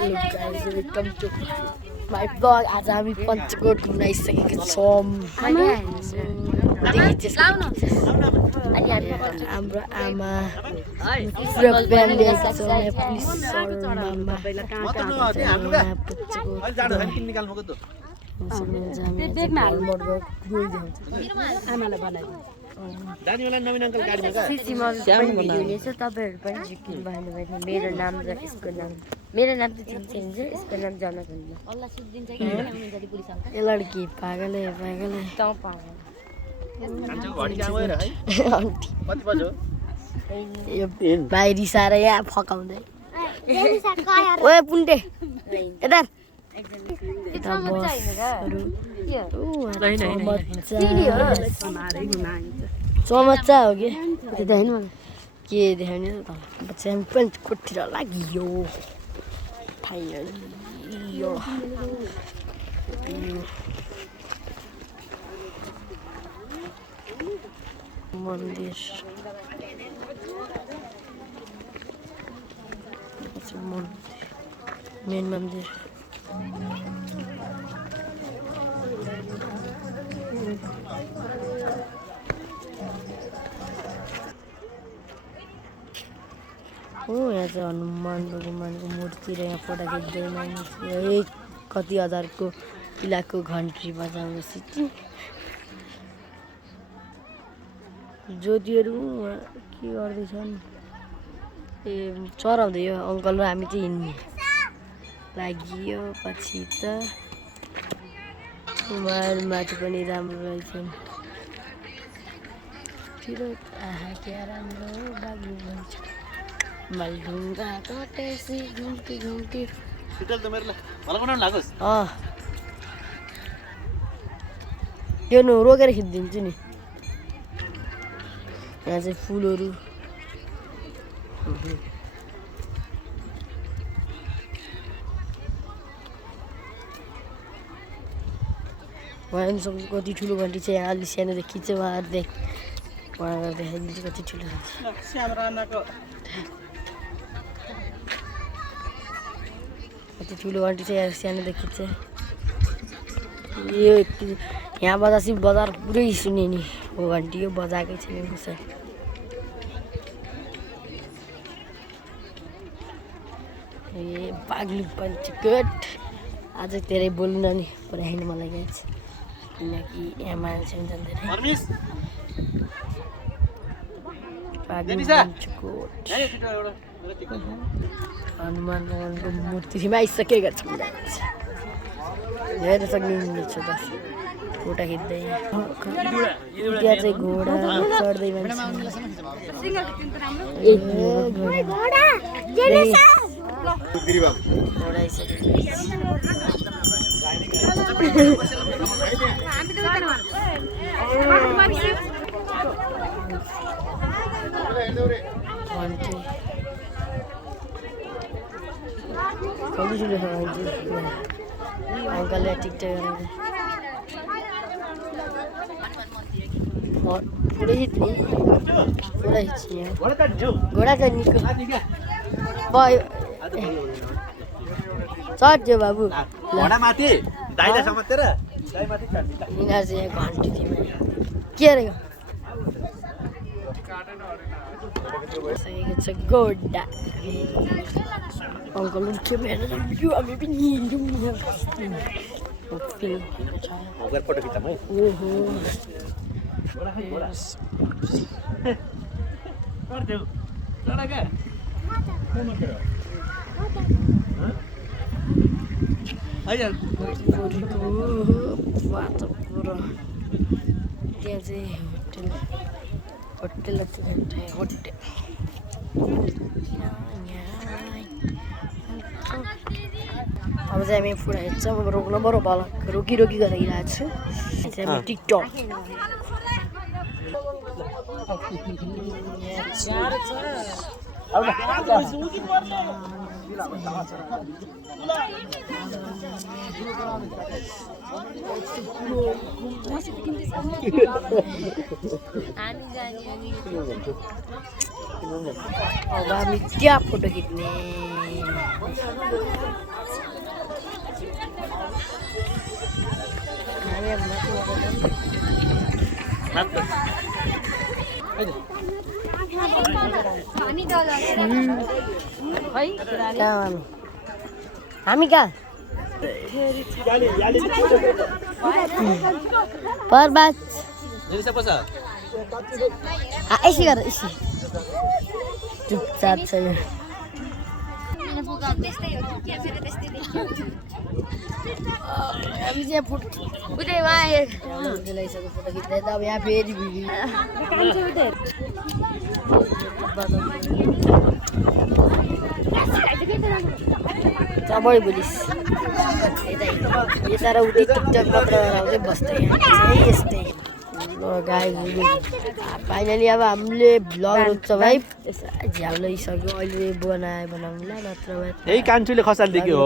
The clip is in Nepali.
Welcome to my blog. आज हामी पञ्चकोट घुम्न आइसकेका छौँ। हाम्रो आमा पुरा फ्यामिली आएको छ। यहाँ पुलिस सर मामा तपाईँहरू पनि झिकिनु भएन भने मेरो नाम र यसको नाम मेरो नाम त चिन्छ यसको नाम जनक हुन्छ। ए लड्की पागल है पागल है त पागल यो भाइ रिसाएर यहाँ फकाउँदै ओए पुन्टे यता चमच्चा हो कि के देखाउने त बच्चा पनि कोठतिर लाग्यो यो मन्दिर मेन मन्दिर यहाँ चाहिँ हनुमान भगवानको मूर्ति र यहाँ फोटा खिच्दैन कति हजारको इलाको घन्टी बजाउने सिटी ज्योतिहरू के गर्दैछन् ए चराउँदै यो अङ्कल र हामी चाहिँ हिँड्ने लाग्यो। पछि त माथि पनि राम्रो रहेछन् क्या राम्रो बाग्नु भन्छ मलढुङ्गा कटेसी घुम्ती घुम्ती यो नु रोकेर खिचिदिन्छु नि। यहाँ चाहिँ फुलहरू उहाँ सक्छ कति ठुलो घन्टी चाहिँ यहाँ अलि सानोदेखि चाहिँ उहाँहरू देखाइदिन्छु कति ठुलो कति ठुलो घन्टी चाहिँ यहाँ सानोदेखि चाहिँ यो यहाँ बजासी बजार पुरै सुने नि हो घन्टी यो बजाएकै छैन कसै ए बाग्लु पञ्चकोट आज धेरै बोल्नु नि पढाइनु मलाई गाइस किनकि यहाँ मान्छे पनि जान्दैन बाग्लु पञ्चकोट हनुमान भगवानको मूर्तिमा आइसकेका छौँ गाइस हेर्न सक्नुहुनेछ बस फोटा खिच्दै त्यहाँ चाहिँ घोडा चढ्दै मान्छे अङ्कलले टिकटक पुरै खिच्ने पुरा खिच्ने घोडा त निको भयो चढ्यो बाबु यिनीहरू चाहिँ यहाँ घन्टी थियो के अरे छ घोडा अङ्कल उठ्यो मेरो हामी पनि फोटो खिच्छ ओहो त्यहाँ चाहिँ होटेल अब चाहिँ हामी फुड हेर्छौँ अब रोक्नु बरु भल रोकी गरिरहेको छु हामी टिकटक अब हामी त्यहाँ फोटो खिच्ने हामी अब माथि हामी कहाँ पर्वत यसै गर यसै चुपचाप छ यो हामी चाहिँ उतै लगाइसक्यो फोटो खिच्दै त अब यहाँ फेरि बढी पुलिस यता र उतै टिकटक मात्र गराउँदै बस्दै यस्तै गाई फाइनली अब हामीले भ्लग रोज्छ भाइ झ्याउ लैसक्यो अहिले बनाउनुलाई नत्र यही कान्छुले खसाल दिएको हो